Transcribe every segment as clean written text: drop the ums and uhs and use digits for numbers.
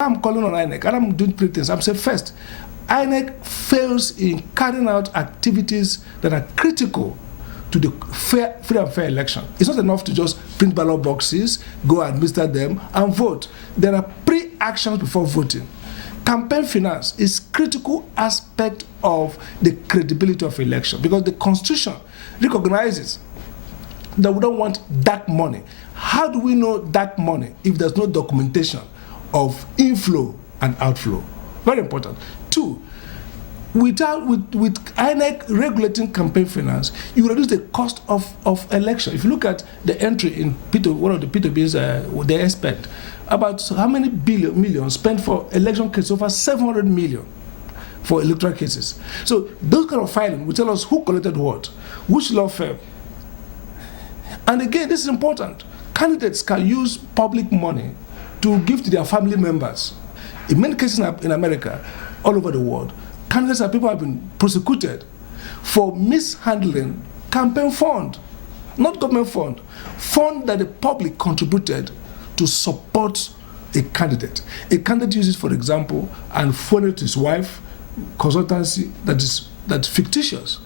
I'm calling on INEC, and I'm doing 3 things. I'm saying, first, INEC fails in carrying out activities that are critical to the free and fair election. It's not enough to just print ballot boxes, go administer them, and vote. There are pre-actions before voting. Campaign finance is critical aspect of the credibility of election, because the Constitution recognizes that we don't want dark money. How do we know dark money if there's no documentation of inflow and outflow? Very important. 2, with INEC regulating campaign finance, you reduce the cost of election. If you look at the entry in one of the P2Bs, they expect about how many millions spent for election cases, over 700 million for electoral cases. So those kind of filing will tell us who collected what, which law firm. And again, this is important. Candidates can use public money to give to their family members. In many cases in America, all over the world, candidates and people have been prosecuted for mishandling campaign fund, not government fund that the public contributed to support a candidate. A candidate uses, for example, and funded to his wife, consultancy that's fictitious.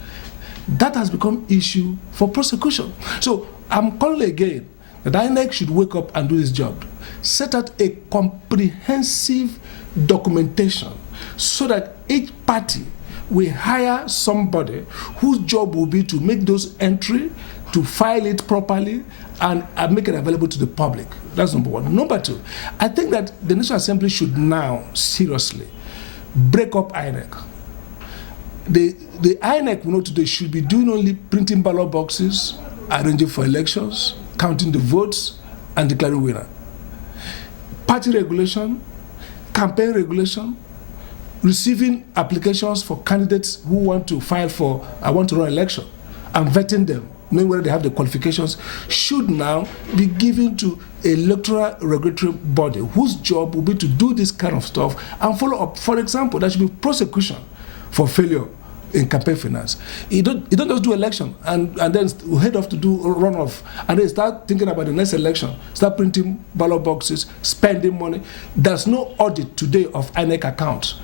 That has become issue for prosecution. So I'm calling again that INEC should wake up and do this job. Set out a comprehensive documentation so that each party will hire somebody whose job will be to make those entries, to file it properly, and make it available to the public. That's number 1. Number 2, I think that the National Assembly should now seriously break up INEC. The INEC, we know today, should be doing only printing ballot boxes, arranging for elections, counting the votes, and declaring winner. Party regulation, campaign regulation, receiving applications for candidates who want to file for, I want to run election, and vetting them, knowing whether they have the qualifications, should now be given to a electoral regulatory body whose job will be to do this kind of stuff and follow up. For example, there should be prosecution for failure in campaign finance. You don't just do election and then head off to do runoff, and then start thinking about the next election, start printing ballot boxes, spending money. There's no audit today of INEC accounts.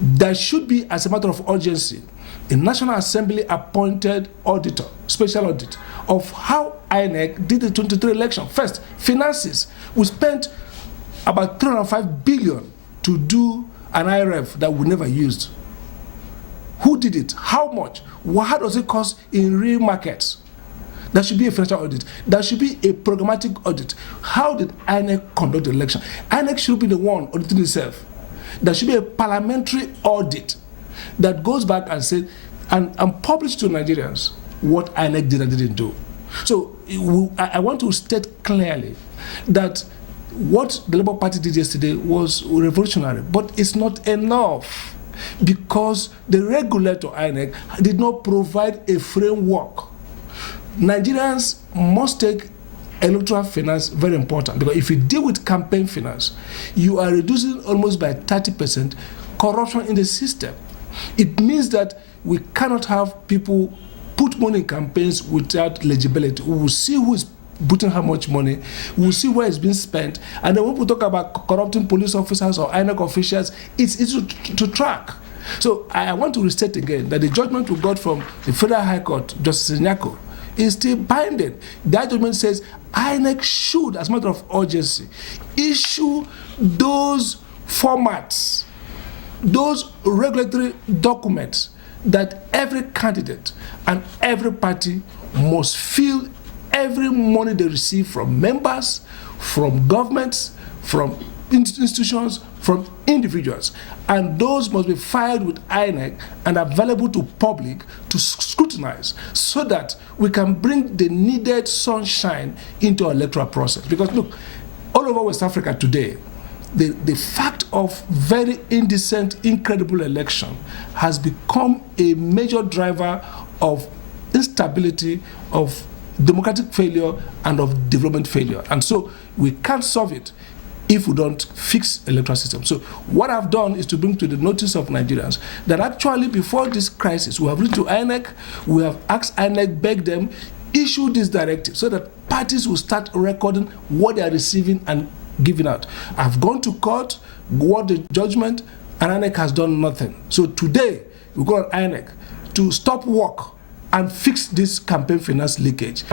There should be, as a matter of urgency, a National Assembly appointed auditor, special audit, of how INEC did the 2023 election. First, finances. We spent about 305 billion to do an IRF that we never used. Who did it? How much? How does it cost in real markets? There should be a financial audit. There should be a programmatic audit. How did INEC conduct the election? INEC should be the one auditing itself. There should be a parliamentary audit that goes back and says and publish to Nigerians what INEC did and didn't do. So I want to state clearly that what the Labour Party did yesterday was revolutionary, but it's not enough, because the regulator, INEC, did not provide a framework. Nigerians must take electoral finance very important, because if you deal with campaign finance, you are reducing almost by 30% corruption in the system. It means that we cannot have people put money in campaigns without legibility. We will see who is putting how much money, we will see where it's being spent, and then when we talk about corrupting police officers or INEC officials, it's easy to track. So I want to restate again that the judgment we got from the Federal High Court, Justice Nyako, is still binding. That judgment says INEC should, as a matter of urgency, issue those formats, those regulatory documents that every candidate and every party must feel every money they receive from members, from governments, from institutions, from individuals, and those must be filed with INEC and available to public to scrutinize, so that we can bring the needed sunshine into our electoral process. Because look, all over West Africa today, the fact of very indecent, incredible election has become a major driver of instability, of democratic failure, and of development failure. And so we can't solve it if we don't fix the electoral system. So what I've done is to bring to the notice of Nigerians that actually before this crisis, we have written to INEC, we have asked INEC, begged them, issue this directive so that parties will start recording what they are receiving and given out. I've gone to court, got the judgment, and INEC has done nothing. So today, we go on INEC to stop work and fix this campaign finance leakage.